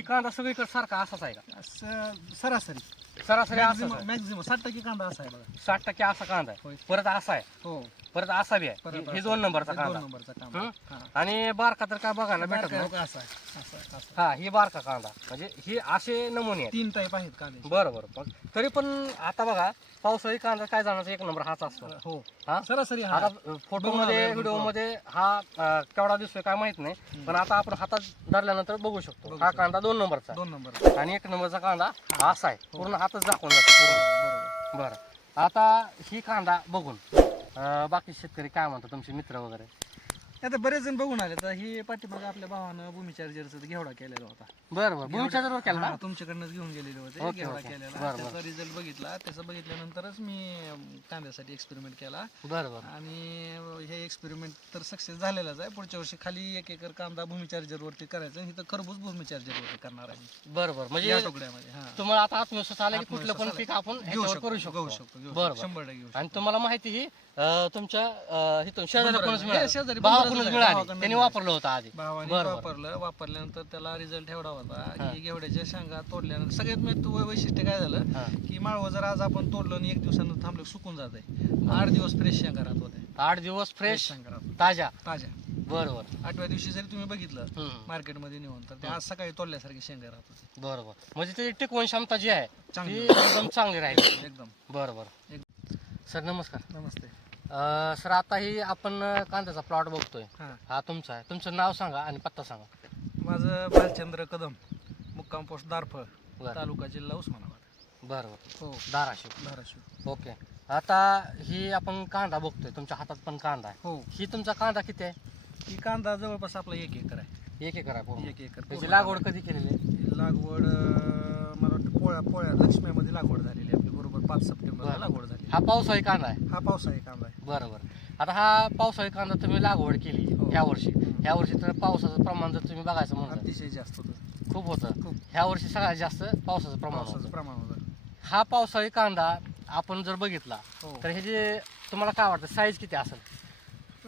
ही कांदा सगळीकडे सारखा असाच आहे का? सरासरी सरासरी असाच आहे. मॅक्झिमम 60% कांदा असा आहे बघा. 60% असा कांदा आहे. होय. परत असा आहे, हो परत असा बी आहे. परत हे असा. 2 नंबरचा हे कांदा. 2 नंबरचा कांदा. हं? हा. आणि बारका तर काय बघायला भेटत बारका नाही. बघा असा आहे. असा आहे. हा ही बारका कांदा म्हणजे ही असे नमुने आहेत. 3 टाईप आहेत कांदे. बरोबर. पण तरी पण आता बघा पावसाळी कांदा काय जाण्याचा 1 नंबर हाच असतो. हो हा सरासरी हा आता फोटोमध्ये बघून व्हिडिओ मध्ये हा केवढा दिसतोय काय माहित नाही, पण आता आपण हातात धरल्यानंतर बघू शकतो. बघू हा शकतो. कांदा 2 नंबरचा 2 नंबर. आणि 1 नंबरचा कांदा असा आहे, पूर्ण हातच दाखवून जातो पूर्ण. बरोबर. बरं आता ही कांदा बघून बाकी शेतकरी काय म्हणतात तुमचे मित्र वगैरे? आता बरेच जण बघून आले. तर ही पाठीमागे आपल्या भावानं भूमी चार्जरचा घेवडा केलेला होता. बरं बरं भूमीच्या जरूर केला हा, ना? तुमच्याकडनंच घेऊन गेलेले होते. ओके, घेवडा ओके. केलेला. बरं, त्याचा रिझल्ट बघितला. त्याचा बघितल्यानंतरच मी कांद्यासाठी एक्सपेरिमेंट केला बरं बरं आणि हे एक्सपेरिमेंट तर सक्सेस झालेलाच आहे. पुढच्या वर्षी खाली 1 एकर कांदा भूमी चार्जर वरती करायचं. इथं खरबूज भूमी चार्जर वरती करणार आहे बरं बरं या म्हणजे टुकड्यामध्ये. हा तुम्हाला आता आत्मविश्वास आला की कुठलं आत्मविश्वास पण आला. पीक आपण घेऊ ह्याच्यावर शकतो करू घेऊ शकतो. शकतो घेऊ बरं, शकतो. बरं. 100% घेऊ आणि शकतो. तुम्हाला माहिती ही तुमच्या इथून शेजाऱ्याकडूनच हे मिळाली, शेजारी भावाकडूनच बंधुराज मिळाली, भावाकडनं त्यांनी मिळाली. वापरलं होतं आधी. भावाने बरं, बरं. वापरल्यानंतर त्याला रिझल्ट एवढा होता हा. की घेवड्याच्या शेंगा तोडल्यानंतर सगळ्यात महत्त्वाचं वैशिष्ट्य काय झालं हा. की माळवं जर आज आपण तोडलं आणि 1 दिवसानं थांबलं की सुकून जात आहे. 8 दिवस फ्रेश शेंगा राहत होते. 8 दिवस फ्रेश शेंगा राहत होत्या. ताज्या. ताज्या. बरोबर. 8व्या दिवशी जरी तुम्ही बघितलं हम्म. मार्केटमध्ये नेऊन तर ते आज सकाळी तोडल्यासारखी शेंगा राहत होती. बरोबर म्हणजे त्याची टिकवण क्षमता जी आहे ती चांगली एकदम चांगली राहील. एकदम. बरोबर. सर नमस्कार. नमस्ते. सर आता ही आपण कांद्याचा प्लॉट बघतोय, हां हा तुमचा आहे. तुमचं नाव सांगा आणि पत्ता सांगा. माझं भालचंद्र कदम, मुक्काम पोस्ट दारफळ, बरं तालुका जिल्हा उस्मानाबाद. बरोबर. हो धाराशिव. धाराशिव. ओके. आता ही आपण कांदा बघतोय, तुमच्या हातात पण कांदा आहे. हो ही तुमचा कांदा किती आहे? ही कांदा जवळपास आपला 1 एकर आहे. 1 एकर आहे पूर्ण. 1 एकर त्याची पूर्ण लागवड कधी केलेली आहे? ही लागवड मला वाटतं पोळ्या लक्ष्मीमध्ये लागवड झालेली आपली बरोबर 5 सप्टेंबरला बरं. लागवड झाली. हा पावसाळी कांदा आहे. हा पावसाळी कांदा आहे. बरोबर. आता हा पावसाळी कांदा तुम्ही लागवड केली हो. ह्या वर्षी. ह्या वर्षी तर पावसाचं प्रमाण जर तुम्ही बघायचं म्हणलं अतिशय जास्त होतं. खूप होतं. खूप ह्या वर्षी सगळ्यात जास्त पावसाचं प्रमाण पावसाचं होतं. प्रमाण होतं. हा पावसाळी कांदा आपण जर बघितला हो तर ह्याची तुम्हाला काय वाटतं साईज किती असेल?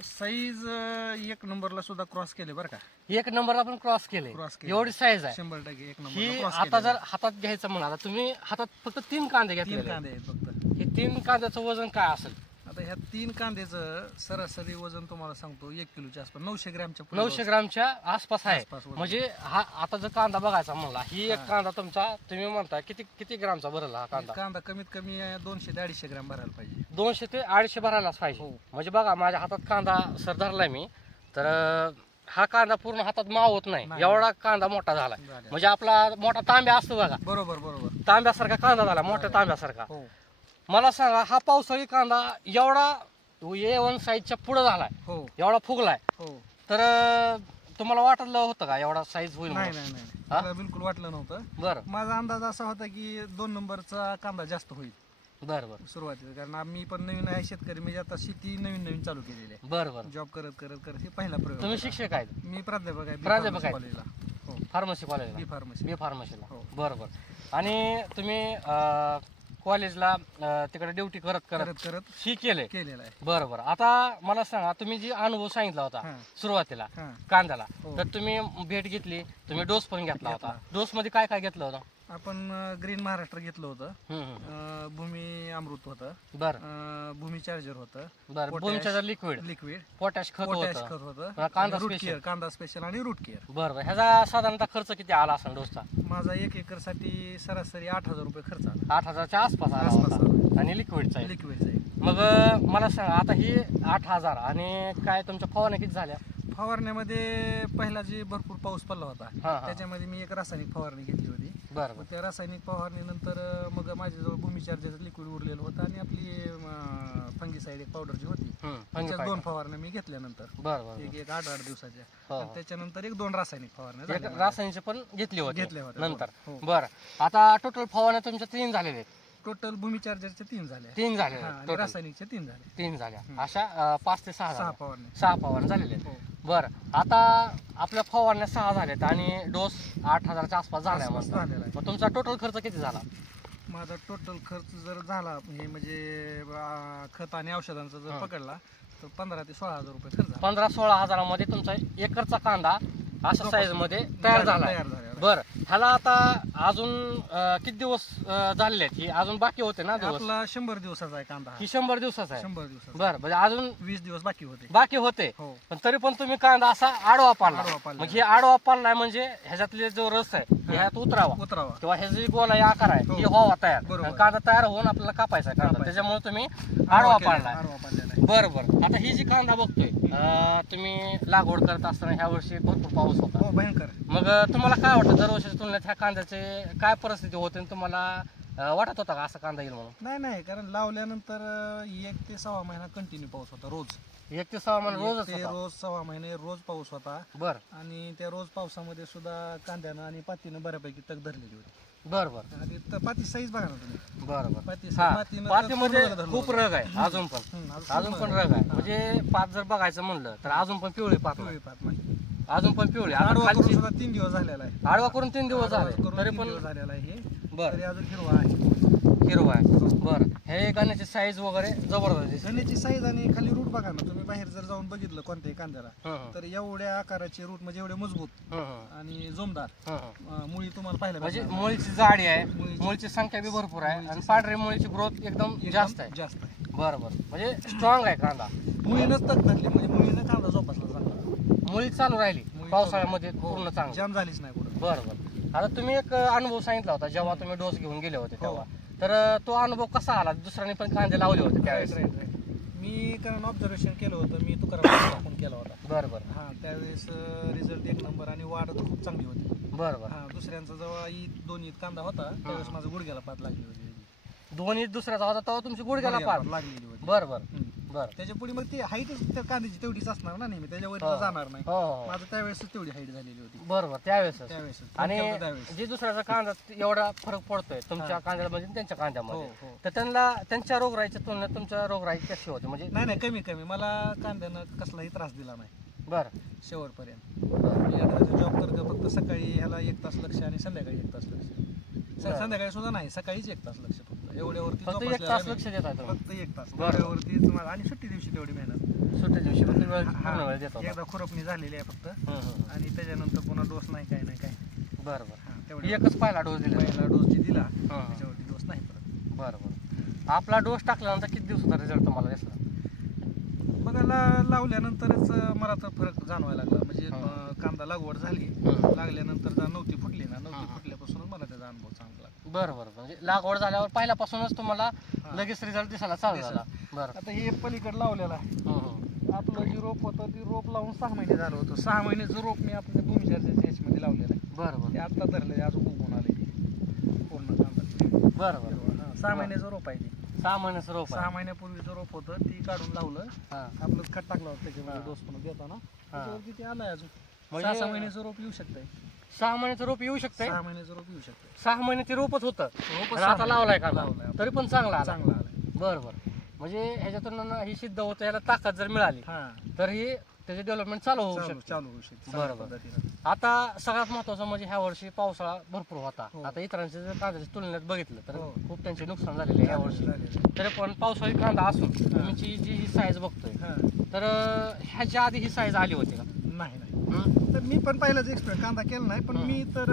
साईज 1 नंबरला सुद्धा क्रॉस केले बरं का. 1 नंबर आपण क्रॉस केले, क्रॉस केले. एवढी साईज आहे. 100% 1 ही नंबरला क्रॉस आता जर हातात घ्यायचं म्हणाला तुम्ही, हातात फक्त 3 कांदे 3 घेतले. कांदे आहेत फक्त. हे 3 कांद्याचं वजन काय असेल? आता ह्या 3 कांद्याचं सरासरी वजन तुम्हाला सांगतो 1 किलोच्या आसपास 900 ग्रॅमच्या पुढे 900 ग्रामच्या आसपास आहे. आसपास वजन. म्हणजे हा आता जर कांदा बघायचा म्हणला, ही एक हा. कांदा तुमचा तुम्ही म्हणताय किती किती ग्रामचा भरला हा कांदा? कांदा कमीत कमी 200 ते 250 ग्रॅम भरायला पाहिजे. 200 ते 250 भरायलाच पाहिजे. हो. म्हणजे बघा माझ्या हातात कांदा सर धरलाय मी, तर हा कांदा पूर्ण हातात मावत नाही, नाही. एवढा कांदा मोठा झाला. झाले. म्हणजे आपला मोठा तांब्या असतो बघा, बरोबर बरोबर. तांब्यासारखा कांदा झाला, मोठ्या तांब्यासारखा. हो मला सांगा हा पावसाळी कांदा एवढा A1 साईजच्या पुढे झालाय, हो एवढा फुगलाय, हो. तर तुम्हाला वाटलं होतं का एवढा साईज होईल नाही म्हणून? नाही नाही हा? मला बिलकुल वाटलं नव्हतं. बरं माझा अंदाज असा होता की 2 नंबरचा कांदा जास्त होईल बरं बरं सुरुवातीला. कारण आम्ही पण नवीन आहे शेतकरी, म्हणजे आता शेती नवीन चालू केलेली आहे. बरं बरं. जॉब करत करत करत हे पहिला प्रयोग तुम्ही होता. शिक्षक आहेत? मी प्राध्यापक आहे प्राध्यापक आहेत. कॉलेजला. हो फार्मसी कॉलेजला? बी फार्मसी. बी फार्मसीला. हो. बरं बरं. आणि तुम्ही कॉलेजला तिकडे ड्युटी करत करत करत करत ही केले? केलेला आहे. बरं बरं. आता मला सांगा, तुम्ही जी अनुभव सांगितला होता हां सुरुवातीला हां. कांद्याला, हो. तर तुम्ही भेट घेतली, तुम्ही डोस पण घेतला होता. घेतला. डोस मध्ये काय काय घेतलं होतं? आपण ग्रीन महाराष्ट्र घेतलं होतं. हम्म, हम्म. भूमी अमृत होतं. बरं भूमी चार्जर होतं. बरं. पोटॅश, भूमीच्या लिक्विड लिक्विड पोटॅश खत पोटॅश होतं. खत होतं. हा, कांदा रूट special. केअर, कांदा स्पेशल आणि रूट केअर. बरं बरं. ह्याचा साधारणतः खर्च किती आला असेल डोसचा? माझा 1 एकर साठी सरासरी 8000 रुपये खर्च आला. 8000च्या आसपास आला आसपास होता. आणि लिक्विडचा आहे. लिक्विडचा आहे. मग मला सांगा, आता ही 8000 आणि काय तुमच्या फवारण्या किती झाल्या? फवारण्यामध्ये पहिला जे भरपूर पाऊस पडला होता हा, हा. त्याच्यामध्ये मी एक रासायनिक फवारणी घेतली होती. बरं मग बरं. त्या रासायनिक फवारणीनंतर मग माझ्याजवळ भूमी चार्जरचं लिक्विड उरलेलं होतं आणि आपली फंगीसाईड एक पावडर जी होती त्याच्या 2 बरं फवारण्या मी घेतल्यानंतर बरं. एक 8 दिवसाच्या. हो, आणि हो. त्याच्यानंतर 1-2 रासायनिक फवारण्या एक झाल्या माझ्या. रासायनिकचे पण घेतले होते घेतल्या होत्या. नंतर. हो. बरं. आता टोटल फवारण्या तुमच्या 3 झालेले आहेत? टोटल भूमी चार्जरचे 3 झाले. 3 झाले हा, आणि टोटल. रासायनिकचे 3 झाले. 3 झाल्या. हं. अशा 5 ते 6 6 झाल्या. फवारण्या. 6 फवारण्या झालेले आहेत. हो. बरं. आता आपल्या फवारण्या 6 झाल्यात आणि डोस 8000च्या आसपास झालाय आसपास म्हणतात. झालेला आहे. मग तुमचा टोटल खर्च किती झाला? माझा टोटल खर्च जर झाला म्हणजे खत आणि औषधांचा जर हा. पकडला तर 15 ते 16 हजार रुपये खर्च झाला. 15-16 हजारामध्ये तुमचा एकरचा कांदा अशा साईज मध्ये तयार झाला. तयार झालेला आहे. बरं. ह्याला आता अजून किती दिवस झालेले आहेत? ही अजून बाकी होते ना दिवस? आपला 100 दिवसाचा आहे कांदा हा. ही 100 दिवसाचा आहे. 100 दिवसाचा. बरं, म्हणजे अजून 20 दिवस बाकी होते. बाकी होते, हो. पण तरी पण तुम्ही कांदा असा आडवा पाडला. आडवा पाडला. म्हणजे आडवा पाडलाय म्हणजे ह्याच्यातले जो रस आहे हे ह्यात उतरावा उतरावा. किंवा ह्याचा जी गोलाई आकार आहे हो. हे व्हावा तयार. बरोबर. आणि कांदा तयार होऊन आपल्याला कापायचा आहे कांदा, कापायचा. त्याच्यामुळे तुम्ही आडवा पाडलाय. आडवा पाडलेला आहे. बरं बरं. आता ही जी कांदा बघतोय तुम्ही लागवड करत असताना ह्या वर्षी भरपूर पाऊस होता. हो भयंकर. मग तुम्हाला काय वाटतं दरवर्षीच्या तुलनेत ह्या कांद्याचे काय परिस्थिती होते आणि तुम्हाला वाटत होता का असा कांदा येईल म्हणून? नाही कारण लावल्यानंतर 1 ते 6 महिना कंटिन्यू पाऊस होता रोज. 1 ते 6 महिने 1 रोजच ते होता? रोज 6 महिने रोज पाऊस होता. बर आणि त्या रोज पावसामध्ये सुद्धा कांद्यानं आणि पातीनं बऱ्यापैकी तग धरलेली होती. बर बर आणि पाती साईज बघा ना तुम्ही. बर बर. पाती हा, पातीनं पातीमध्ये पूर्ण धरलं खूप होतं. रग आहे अजून पण. अजून पण रग आहे, म्हणजे पात जर बघायचं म्हणलं तर अजून पण पिवळी पात नाही. पिवळी पात नाही. अजून पण पिवळी. आता आडवा करून खालची सुद्धा 3 दिवस झालेला आहे. आडवा करून 3 दिवस आडवा झाले करून तरी 3 पण दिवस झालेला आहे हे. बर तरी अजून हिरवा आहे. हिरवा आहे. बर, हे गाण्याची साईज वगैरे जबरदस्त दिसते. गण्याची साईज आणि खाली रूट बघा ना तुम्ही. बाहेर जर जाऊन बघितलं कोणत्याही कांद्याला हं, तर एवढ्या आकाराचे रूट म्हणजे एवढे मजबूत हं, हं, आणि जोमदार हं. मुळी तुम्हाला पाहायला म्हणजे भेटणार. मुळीची जाडी आहे, मुळीची- मुळीची संख्या बी भरपूर आहे आणि मुळीची पांढरी मुळीची ग्रोथ एकदम एकदम जास्त आहे. जास्त आहे. बरं बरं, म्हणजे स्ट्रॉंग आहे कांदा. मुळीनंच तग धरली म्हणजे मुळीनं कांदा जोपासला चांगला. मुळी चालू राहिली मुळी पावसाळ्यामध्ये चालू. हो, पूर्ण चांगली. जाम झालीच नाही कुठं. बरं बरं. आता तुम्ही एक अनुभव सांगितला होता जेव्हा तुम्ही डोस घेऊन गेले होते हो. तेव्हा, तर तो अनुभव कसा आला? दुसऱ्याने पण कांदे लावले होते त्यावेळेस? राईट. मी कारण ऑब्झर्वेशन केलं होतं. मी तुकाराम फोन केला होता. बरं बरं हा त्यावेळेस रिझल्ट 1 नंबर आणि वाढ तर खूप चांगली होती. बरं बरं. हा दुसऱ्यांचा जेव्हा दोन ईद कांदा होता त्यावेळेस माझं गुडघ्याला पात लागली होती. दोन्ही दुसऱ्याचा होता तेव्हा तुमची गुडघ्याला पार? लागलेली होती. बरं बरं हम्म. बरं. त्याच्या पुढे मग ती हाईटच त्या कांद्याची तेवढीच असणार ना नेहमी, त्याच्यावर हो. जाणार नाही. हो हो माझं त्यावेळेसच तेवढी हाईट झालेली होती. बरं बरं, त्यावेळेस. त्यावेळेस आणि त्यावेळेस. जे दुसऱ्याचा कांदा एवढा फरक पडतोय तुमच्या हा. कांद्याला म्हणजे त्यांच्या हो कांद्यामध्ये, हो. तर त्यांच्या रोगराईच्या तुलनेत तुमच्या रोगराई कशी होती म्हणजे? नाही कमी मला कांद्यानं कसलाही त्रास दिला नाही बरं शेवटपर्यंत. मी आता जॉब करतो फक्त सकाळी ह्याला 1 तास लक्ष आणि संध्याकाळी 1 तास लक्ष. बरं. संध्याकाळी सुद्धा नाही, सकाळीच 1 तास लक्ष फक्त. एवढ्यावरती फक्त 1 जोपासलेला तास नाही. लक्ष देत आहे तुम्ही? फक्त 1 तास. बरं. एवढ्यावरतीच आणि सुट्टी दिवशी तेवढी मेहनत. सुट्ट्या दिवशी फक्त वेळ हा, पूर्ण वेळ देत होता? एकदा खुरपणी झालेली आहे फक्त. हं, हं. आणि त्याच्यानंतर पुन्हा डोस नाही काय नाही काय. बरं बरं. हा, तेवढ्या एकच पहिला डोस दिला? पहिला डोस जी दिला हं, हं. त्याच्यावरती डोस नाही परत. बरं बरं. आपला डोस टाकल्यानंतर किती दिवसाचा रिझल्ट तुम्हाला दिसला? बघायला लावल्यानंतरच मला तर फरक जाणवायला लागला. म्हणजे हा. कांदा लागवड झाली, हं. लागल्यानंतर जर नव्हती फुटली ना, हा. नव्हती फुटल्यापासूनच मला त्याचा अनुभव चांगला लागला. बरं बरं, म्हणजे लागवड झाल्यावर पहिल्यापासूनच तुम्हाला हा. लगेच रिझल्ट दिसायला चालू दिसला. झाला? बरं. आता हे पलीकडे लावलेलं आहे. हं, हं. आपलं जे रोप होतं ते रोप लावून 6 महिने झालं होतं. 6 महिन्याचं रोप मी आपल्या भूमिचार्जाच्या ह्याच्यामध्ये लावलेलं आहे. बरं बरं ते आता धरलं, अजून उगवून आले पूर्ण कांदा. बरं बरं. हा, 6 महिन्याचं रोप आहे ते. 6 महिन्याचं रोप 6 आहे? महिन्यापूर्वीचं रोप होतं ती काढून लावलं. हां. आपलं खत टाकलं होतं त्याच्यामध्ये हा. डोस पण देताना. त्याच्यावरती ते आलंय अजून. म्हणजे 6 महिन्याचं रोप येऊ शकतंय. 6 महिन्याचं रोप येऊ शकतंय? 6 महिन्याचं रोप येऊ शकतंय. 6 महिन्याचे रोपच होतं रोपच आणि आता 6 लावलाय का? लावलाय. तरी पण चांगला आला? चांगला आलाय. बरं बरं. म्हणजे ह्याच्यातून ही सिद्ध होतं, ह्याला ताकद जर मिळाली हा, तर ही त्याची डेव्हलपमेंट चालू होऊ चालू शकते. चालू होऊ शकते बरोबर. चांगल्या पद्धतीनं. आता सगळ्यात महत्वाचं म्हणजे ह्या वर्षी पावसाळा भरपूर होता. हो. आता इतरांच्या जर कांद्याच्या तुलनेत बघितलं तर हो. खूप त्यांचे नुकसान झालेले आहे ह्या वर्षी. झालेलं. तरी पण पावसाळी कांदा असून तुमची जी ही साईज बघतोय हा, तर ह्याच्या आधी ही साईज आली होती का? नाही हं? तर मी पण पहिलाच एक्सपिरियन्स कांदा केला नाही, पण हा. मी तर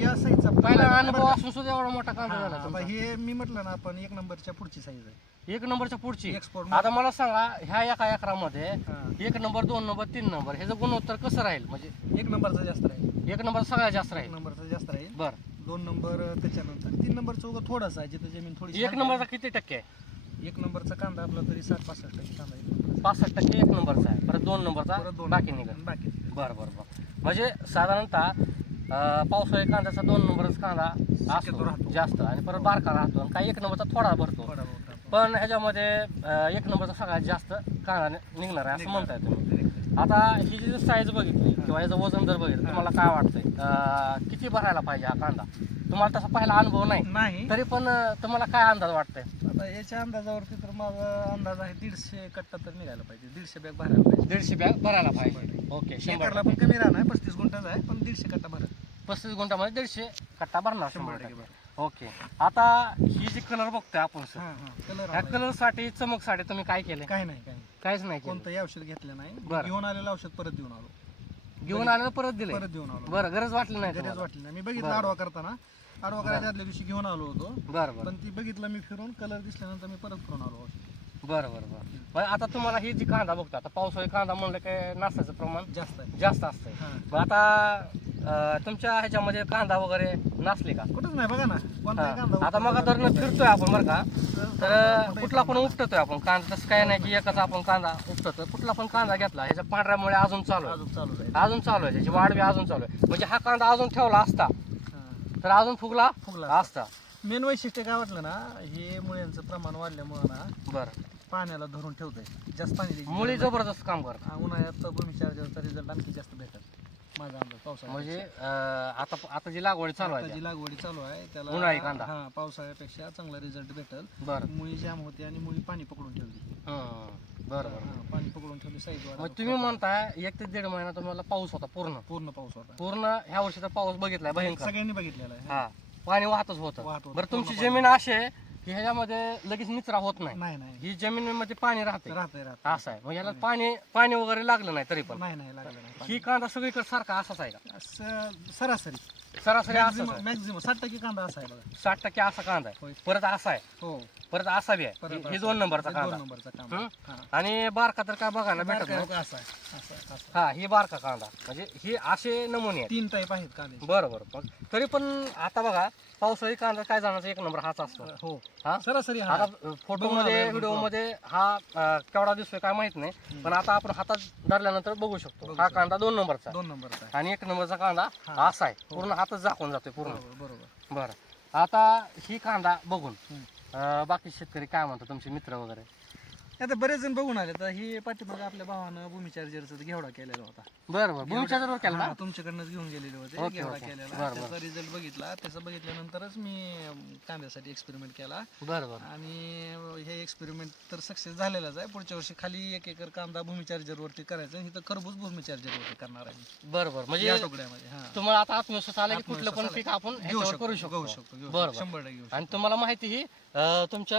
या साईजचा पहिला अनुभव असून सुद्धा एवढा मोठा कांदा झाला आता तुमचा? हे मी म्हटलं ना आपण 1 नंबरच्या पुढची साईज आहे. 1 नंबरच्या पुढची? एक्सपोर्ट. आता मला सांगा, ह्या एका एकरामध्ये हा, 1 नंबर, 2 नंबर, 3 नंबर ह्याचं गुणोत्तर कसं राहील? म्हणजे 1 नंबरचा जास्त राहील. 1 नंबर सगळ्यात जास्त 1 राहील? नंबरचा जास्त राहील. बर. 2 नंबर त्याच्यानंतर 3 नंबरचं उगा थोडासा आहे जिथे जमीन थोडी 1 नंबरचा किती टक्के आहे? 1 नंबरचा कांदा आपला तरी 60-65% कांदा आहे. 65% 1 नंबरचा आहे, परत 2 नंबरचा परत 2 बाकी निघेल? बाकी बरं बरं बरं. म्हणजे साधारणतः पावसाळी कांद्याचा 2 नंबरच कांदा शक्यतो असतो राहतो. जास्त, आणि परत बारका राहतो, आणि काही 1 नंबरचा थोडा भरतो. थोडा बहुत पण ह्याच्यामध्ये 1 नंबरचा सगळ्यात जास्त कांदा निघणार आहे असं म्हणताय तुम्ही. आता ही जी साईज बघितली किंवा याचं वजन जर बघितलं, तुम्हाला काय वाटतंय किती भरायला पाहिजे हा कांदा? तुम्हाला तसा पहिला अनुभव नाही, नाही. तरी पण तुम्हाला काय अंदाज वाटतंय? आता याच्या अंदाजावरती तर माझा अंदाज आहे 150 कट्टा तर निघायला पाहिजे. 150 बॅग भरायला पाहिजे. 150 बॅग भरायला पाहिजे. ओके, एकरला 100. पण कमी राहणार, 35 गुंठाचा आहे पण 150 कट्टा भरा. 35 गुंठामध्ये 150 कट्टा भरणार 100% 100%. भरा. ओके. आता ही जी कलर बघतोय आपण सर, हा हा कलर ह्या कलर साठी, चमकसाठी तुम्ही काय केलंय? काही नाही काही नाही. काहीच नाही केलं? कोणतंही औषध घेतलं नाही. बरं. घेऊन आलेलं औषध परत देऊन आलो. घेऊन आलं परत दिले. परत घेऊन आलो. बरं, गरज वाटली नाही गरज तुम्हाला? वाटली नाही. मी बघितलं बरं. आडवा करताना, आडवा करायच्या आदल्या दिवशी घेऊन आलो होतो, बरं बरं पण ती बघितलं मी फिरून, कलर दिसल्यानंतर मी परत फिरून आलो. बरं बरं बरं. मग आता तुम्हाला ही जी कांदा बघतो, आता पावसाळी कांदा म्हणलं काय नासाचं प्रमाण जास्त आहे. जास्त असतंय. हा. मग आता तुमच्या ह्याच्यामध्ये कांदा वगैरे नासले का? कुठंच नाही बघा ना, कोणताही हा. कांदा आता मग धरणं फिरतोय आपण बरं का, तर कुठला पण उपटतोय आपण कांदा. तसं काय नाही की एकच आपण कांदा उपटतोय. कुठला पण कांदा घेतला ह्याच्या पांढऱ्यामुळे अजून चालू आहे, अजून चालू आहे. अजून चालू आहे, त्याची वाढ बी अजून चालू आहे. म्हणजे हा कांदा अजून ठेवला असता हा. तर अजून फुगला फुगला असता. मेन वैशिष्ट्य काय वाटलं ना, हे मुळ्यांचं प्रमाण वाढल्यामुळे ना बरं, पाण्याला धरून ठेवतंय, जास्त पाणी द्यायची मुळी गरज नाही. जबरदस्त काम करतात. उन्हाळ्यात भूमिचार्जरचा रिझल्ट आणखी जास्त भेटत माझा अंदाज. पावसाळ्यात म्हणजे आता आता जी लागवड चालू आहे जी लागवडी चालू आहे त्याला उन्हाळी कांदा. हा, पावसाळ्यापेक्षा चांगला रिझल्ट भेटल. बरं. मुळी जाम होते आणि मुळी पाणी पकडून ठेवली. बरं बरं. हा, पाणी पकडून ठेवली, साईज मग तुम्ही म्हणताय 1 ते 1.5 महिना तुम्हाला पाऊस होता पूर्ण पूर्ण पाऊस होता. पूर्ण ह्या वर्षीचा पाऊस बघितलाय भयंकर. सगळ्यांनी बघितलेला आहे. हा, पाणी वाहतच वाहत होतं. होतं. बरं, तुमची पूर्ण जमीन अशी आहे की ह्याच्यामध्ये लगेच निचरा होत नाही. नाही नाही ही जमिनीमध्ये पाणी राहते राहतंय असं आहे. मग ह्याला पाणी पाणी वगैरे लागलं नाही तरी पण नाही नाही लागलं नाही. ही कांदा सगळीकडे सारखा असाच आहे का? सरासरी सरासरी असाच आहे. मॅक्झिमम 60% कांदा असा आहे बघा. 60% असा कांदा आहे. होय. परत असा आहे, हो, परत असा बी आहे. परत ही असा. 2 नंबरचा हे कांदा. 2 नंबरचा कांदा. हं? हा. आणि बारका तर काय बघायला भेटत बारका नाही. बघा असा आहे. असा आहे, असा हा, ही बारका कांदा म्हणजे ही असे नमुने आहेत. 3 टाईप आहेत कांदे. बरं बरं. मग तरी पण आता बघा, पावसाळी कांदा काय जाण्याचा 1 नंबर हाच असतो. हो, हा, सरासरी हा. आता फोटोमध्ये व्हिडिओमध्ये हा केवढा दिसतोय काय माहित नाही, पण आता आपण हातात धरल्यानंतर बघू शकतो हा कांदा 2 नंबरचा 2 नंबरचा आहे. आणि 1 नंबरचा कांदा हा. असा आहे, पूर्ण हातच झाकून जातोय पूर्ण. बरोबर बरोबर. बरं, आता ही कांदा बघून हं. बाकी शेतकरी काय म्हणतात तुमचे मित्र वगैरे? आता बरेच जण बघून आले. तर ही पाठीमागे आपल्या भावानं भूमिचार्जरचा घेवडा केलेला होता. बरं बरं, भूमीच्या जरूर केला हा, ना? तुमच्याकडनंच घेऊन गेलेले होते. ओके, घेवडा ओके. केलेला, बरं, त्याचा रिझल्ट बघितला. त्याचा बघितल्यानंतरच मी कांद्यासाठी एक्सपेरिमेंट केला बरं बरं. आणि हे एक्सपेरिमेंट तर सक्सेस झालेलाच आहे. पुढच्या वर्षी खाली 1 एकर कांदा भूमिचार्जर वरती करायचा आणि इथं खरबूज भूमिचार्जर वरती करणार आहे बरं बरं. या म्हणजे तुकड्यामध्ये. हा, तुम्हाला आता आत्मविश्वास आला की कुठलं आत्मविश्वास पण आला. पीक आपण घेऊ ह्याच्यावर शकतो, करू घेऊ शकतो. शकतो, घेऊ बरं शकतो. बरं. 100% घेऊ आणि तुम्हाला माहिती ही तुमच्या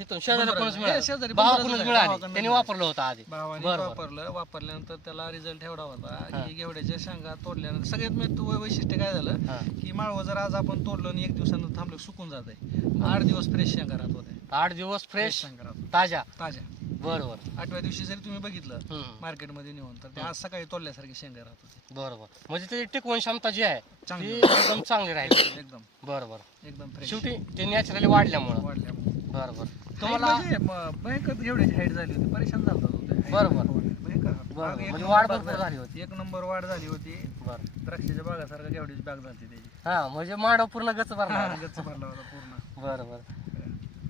इथून शेजाऱ्याकडूनच बंधुराज- मिळाली, हे शेजारी भावाकडूनच बंधुराज मिळाली, भावाकडनं त्यांनी मिळाली. वापरलं होतं आधी. भावाने बरं, बरं. वापरल्यानंतर त्याला रिझल्ट एवढा होता हा. की घेवड्याच्या शेंगा तोडल्यानंतर सगळ्यात वैशिष्ट्य काय झालं हा. की माळवं जर आज आपण तोडलं आणि 1 दिवसानं थांबलं सुकून जात आहे. 8 दिवस फ्रेश शेंगा राहत होते. 8 दिवस फ्रेश शेंगा राहत होत्या. ताज्या. ताज्या. बरं बरं. 8व्या दिवशी जरी तुम्ही बघितलं हम्म. मार्केटमध्ये नेऊन तर ते आज सकाळी तोडल्यासारखी शेंगा राहत होती. बरं बरं. म्हणजे त्याची टिकवण क्षमता जी आहे ती चांगली. एकदम चांगली राहील. एकदम बरं बरं. एकदम फ्रेश शेवटी ते नॅचरली वाढल्यामुळं. वाढल्यामुळे बरं बरं. तुम्हाला तुम्हाला भयंकर घेवड्याची हाईट झाली होती, परेशान झाला होता तो. बरं, बरं. भयंकर. बरं, बाग बरं. एक म्हणजे नंबर वाढ बाग भरपूर झाली होती. 1 नंबर वाढ झाली होती. बरं. द्राक्षाच्या बागासारखं घेवड्याची बाग झाली त्याची. हा, म्हणजे मांडव पूर्ण गच हा, भरला. गच्च भरला होता पूर्ण. बरं बरं.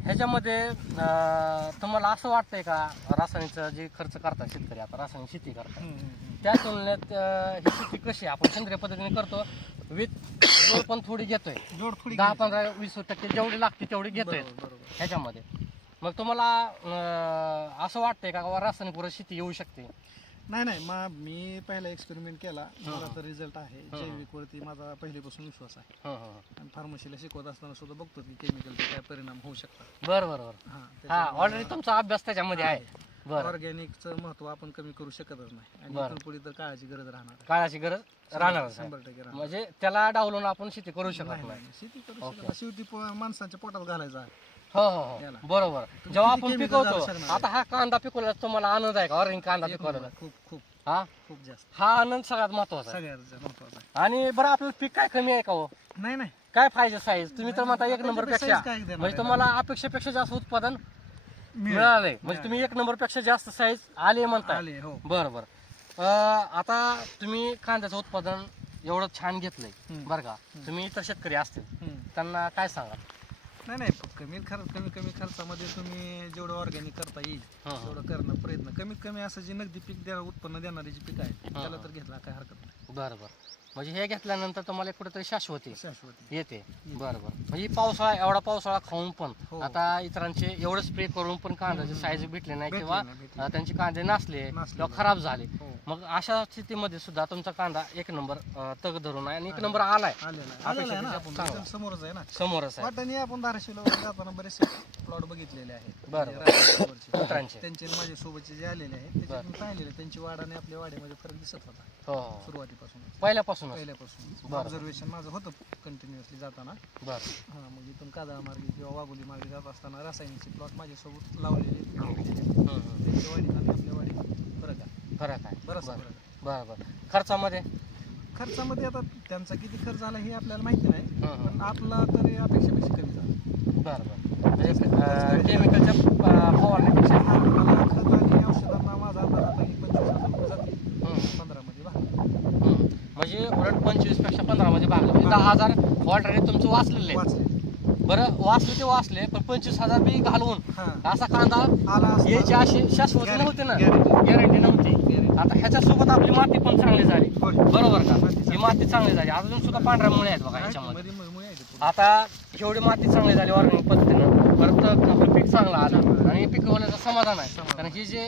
ह्याच्यामध्ये तुम्हाला असं वाटतंय का, रासायनिकचा जे खर्च करतात शेतकरी, आता रासायनिक शेती करतात, हम्म, हम्म, हम्म. त्या तुलनेत ही शेती कशी आहे? आपण सेंद्रिय पद्धतीने करतो, जोड पण थोडी घेतोय, जोड थोडी 10-15-20% जेवढी लागते तेवढी घेतोय बरोबर बरोबर. ह्याच्यामध्ये. मग तुम्हाला असं वाटतंय का बाबा रासायनिक शेती येऊ शकते? नाही नाही, मी पहिला एक्सपेरिमेंट केला, मला तर रिझल्ट आहे. जैविक वरती माझा पहिल्यापासून विश्वास आहे हं, हं. आणि फार्मसीला शिकवत असताना सुद्धा बघतो की केमिकलचे काय परिणाम होऊ शकतात. बरं बरं बरं. हा, ऑलरेडी तुमचा अभ्यास त्याच्यामध्ये आहे. बरं. ऑर्गॅनिकचं महत्व आपण कमी करू शकतच नाही आणि बरं. इथून पुढे तर काळाची गरज राहणार आहे. काळाची गरज राहणारच आहे. 100% राहणार. म्हणजे त्याला डावलून आपण शेती करू शकत नाही, नाही. नाही, शेती करू ओके. शकत. शेवटी माणसाच्या पोटात घालायचा आहे. हो हो हो, याला. बरोबर. तुम्ही जेव्हा किती आपण chemical पिकवतो, घालू शकणार आता हा कांदा पिकवला तुम्हाला आनंद आहे का? ऑरेंज कांदा एक पिकवला, नंबर. खूप खूप हा, खूप जास्त. हा आनंद सगळ्यात महत्वाचा आहे. सगळ्यात महत्वाचा आहे. आणि बरं, आपलं पीक काय कमी आहे का हो? नाही नाही, काय पाहिजे साईज? तुम्ही तर म्हणता 1 नंबर त्याच्यापेक्षा पेक्षा, काय देणार म्हणजे आहे तुम्हाला अपेक्षेपेक्षा जास्त उत्पादन मिळेल. मिळालंय, म्हणजे तुम्ही 1 नंबर पेक्षा जास्त साईज आले म्हणताय. आले हो. बरं बरं. आता तुम्ही कांद्याचं उत्पादन एवढं छान घेतलंय, हम्म. बरं का? तुम्ही इतर शेतकरी असतील, हम्म. त्यांना काय सांगा? नाही कमी खर्चामध्ये तुम्ही जेवढं ऑर्गॅनिक करता येईल तेवढं करणं प्रयत्न. कमीत कमी असं जे नगदी पीक उत्पन्न देणारी जी पीक आहे त्याला तर घेतला काय हरकत नाही. बरं बरं. म्हणजे हे घेतल्यानंतर तुम्हाला कुठेतरी शाश्वती शाश्वती येते. बरं बरं. म्हणजे पावसाळा एवढा पावसाळा खाऊन पण हो. आता इतरांचे एवढं स्प्रे करून पण कांद्याची साईज भेटली नाही भेटली किंवा नाही, भेटली नाही. त्यांचे कांदे नसले नसले. किंवा खराब झाले, हो. मग अशा स्थितीमध्ये सुद्धा तुमचा कांदा एक नंबर तग धरून आहे आणि एक नंबर आलाय. आलेला आहे ना, आपण चांगला. इथं समोरच आहे ना. समोरच आहे. वाटाणे आपण धाराशिवला वगैरे जाताना बरेचसे प्लॉट बघितलेले आहेत. बरं. म्हणजे राजस्थानवरचे. मित्रांचे. त्यांचे आणि माझ्या सोबतचे जे आलेले आहेत त्याच्यात मी पाहिलेले त्यांची वाढ आणि आपल्या वाड्यामध्ये फरक दिसत होता हो हो. सुरुवातीपासून पहिल्यापासूनच. पहिल्यापासून. बरं. ऑब्झर्वेशन माझं होतं कंटिन्युअसली जाताना. बरं. हां, मग इथून काजळा मार्गे किंवा वाघोली मार्गे जात असताना रासायनिकचे प्लॉट माझ्यासोबत लावलेले त्यांच्या वाडीत आणि आपल्या वाडीत फरक आहे. फरक आहे. बराचसा बरं फरक आहे. बरं बरं. खर्चामध्ये खर्चामध्ये आता त्यांचा किती खर्च आला हे आपल्याला माहिती नाही, हं, पण आपला तरी अपेक्षेपेक्षा कमी झाला. बरं बरं. म्हणजे केमिकलच्या फवारण्यापेक्षा हा, मला खत आणि औषधांना माझा अंदाज आता ही 25,000 रुपये जातील. हं. 15 मध्ये भागला. म्हणजे उलट 25 पेक्षा 15 मध्ये भागलं. म्हणजे 10,000 ऑलरेडी तुमचं वाचलेलं आहे. वाचले. बरं वाचले ते वाचले, पण 25,000 बी घालवून हा. असा कांदा आला असता. याची अशी शाश्वती नव्हती ना, Guarantee. गॅरंटी नव्हती. Guarantee. आता ह्याच्यासोबत आपली माती पण चांगली झाली. होय. बरोबर का? माती ही माती चांगली झाली. अजून सुद्धा पांढऱ्या मुळे आहेत बघा ह्याच्यामध्ये. मध्ये मुळे आहे ते पुढे. आता एवढी माती चांगली झाली ऑर्गॅनिक पद्धतीनं, परत आपलं पीक चांगलं आलं आणि पिकवण्याचं समाधान आहे. समाधान. कारण हे जे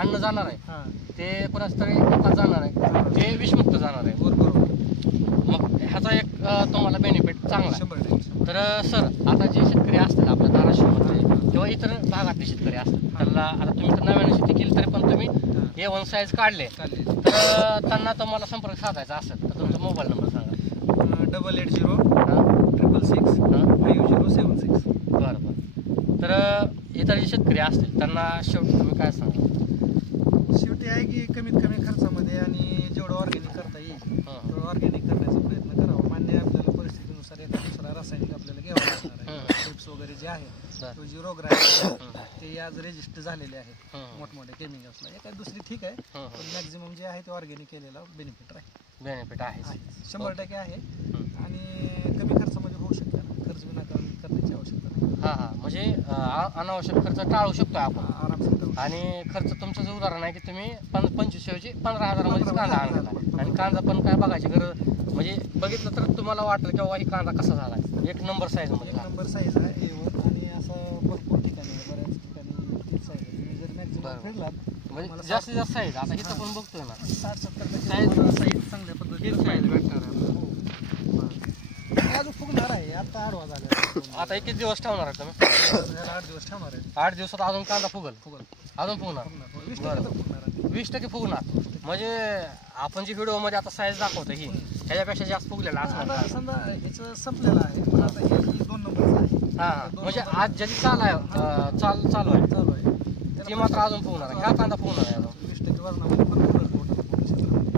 अन्न जाणार आहे हा. ते कोणाच तरी लोकात जाणार आहे, ते विषमुक्त जाणार आहे. बरोबर. मग ह्याचा एक तुम्हाला बेनिफिट चांगला आहे. 100%. तर सर, आता जे शेतकरी असतात आपल्या धाराशिवमध्ये किंवा इतर भागातले शेतकरी असतात, त्यांना आता तुम्ही तर नव्याने शेती केली तरी पण तुम्ही A1 साईज काढले, चालेल. तर त्यांना तुम्हाला संपर्क साधायचा असेल तर तुमचा मोबाईल नंबर सांगा. 880 हां 666 हां 5076. बरं बरं. तर इतर जे शेतकरी असतील त्यांना शेवटी तुम्ही काय सांगा? शेवटी आहे की कमीत कमी खर्चामध्ये आणि जेवढं ऑर्गॅनिक करता येईल हं. तेवढं ऑर्गॅनिक करण्याचा प्रयत्न करावा. मान्य आहे आपल्याला परिस्थितीनुसार एका दुसरा रासायनिक आपल्याला घ्यावं लागणार आहे. ट्रिप्स वगैरे जे आहेत बरं. तो जी रोगराई आहे, ते आज रजिस्टर झालेले आहेत हं. मोठमोठ्या केमिकल्सला. एका दुसरी ठीक आहे, हं. पण मॅक्झिमम जे आहे ते ऑर्गॅनिक केलेला बेनिफिट आहे. बेनिफिट आहे. 100% आहे हं. आणि कमी खर्चामध्ये होऊ शकतं. खर्च विनाकारण करण्याची आवश्यकता नाही. हां हां. म्हणजे अनावश्यक खर्च टाळू शकतो आपण. आरामशीर करू शकतो. आणि खर्च तुमचं जे उदाहरण आहे की तुम्ही 25 ऐवजी 15,000 मध्ये कांदा 15,000 आणला आणि कांदा पण काय बघायची गरज, म्हणजे बघितलं तर तुम्हाला वाटलं की बाबा ही कांदा कसा झाला, एक नंबर साईज मध्ये एक झाला. नंबर साईज आहे A1 आणि असं भरपूर ठिकाणी आहे, बऱ्याच ठिकाणी साईज आहे. तुम्ही जर मॅक्झिमम बरं. फिरलात म्हणजे मला जास्तीत जास्त साईज आता इथं पण बघतोय ना 60-70% Size- साईज चांगल्या पद्धतीने हीच साईज size भेटणार आहे आपल्याला. हो. हे अजून फुगणार आहे, आता आडवा झाला. आता एक किती दिवस ठेवणार आहे तुम्ही? याला 8 दिवस ठेवणार आहे. 8 दिवसात अजून कांदा फुगल, फुगल अजून फुगणार. फुगणार. 20% बरं. तर फुगणार आहे. 20% फुगणार. म्हणजे आपण जी व्हिडिओ मध्ये आता साईज दाखवतो ही ह्याच्यापेक्षा जास्त फुगलेला असणार आता का? समजा ह्याचं संपलेलं आहे, पण आता हे 2 नंबरचं आहे. हा म्हणजे आज ज्याची चालू आहे चालू आहे चालू आहे. ती मात्र अजून फुगणार आहे. ह्या कांदा फुगणार आहे अजून. 20% वजनामध्ये पण फरक होतो.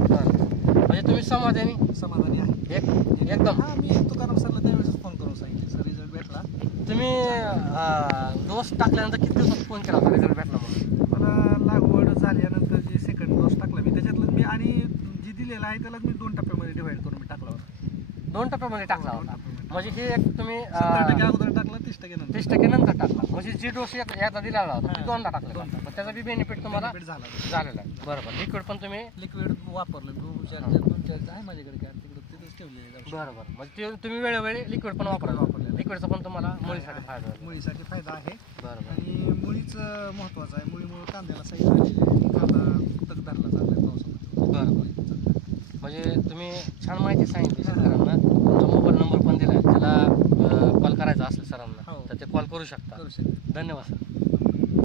बरं. म्हणजे तुम्ही समाधानी समाधानी आहे. एकदम. हा, मी तुकाराम सरला त्यावेळेस फोन करून सांगितलं, सर रिझल्ट भेटला. तुम्ही डोस टाकल्यानंतर किती दिवसात फोन केला होता रिझल्ट भेटला म्हणून? मला लागवड झाल्यानंतर जे सेकंड डोस टाकला मी त्याच्यातलं मी आणि जी दिलेला आहे त्याला मी 2 टप्प्यामध्ये डिवाइड करून मी टाकला होता. 2 टप्प्यामध्ये टाकला होता. म्हणजे हे एक तुम्ही 70% अगोदर टाकला, 30% नंतर. 30% नंतर टाकला. म्हणजे जी डोस एकदा दिलेला होता ती हा. दोनदा टाकला. दोनदा. पण त्याचा बी बेनिफिट तुम्हाला Benefit झाला. झालेला आहे. बरोबर. लिक्विड पण तुम्ही लिक्विड वापरलं. भूमिचार्जर आहे माझ्याकडे, काय तिकडे तिथेच ठेवलेले आहे. बरोबर. म्हणजे ते तुम्ही वेळोवेळी लिक्विड पण वापरलं. वापरलेलं. लिक्विडचा पण तुम्हाला मुलीसाठी फायदा होतो. मुळीसाठी फायदा आहे बरोबर. आणि मुळीचं महत्वाचं आहे. मुळीमुळे कांद्याला साईज झालेली आहे. कांदा तग धरला चालला आहे पावसामध्ये. बरोबर. म्हणजे तुम्ही छान माहिती सांगितली शेतकऱ्यांना. तुमचा मोबाईल नंबर पण दिला, ज्याला कॉल करायचा असेल सरांना हो. तर ते कॉल करू शकता. करू शकतो. धन्यवाद सर.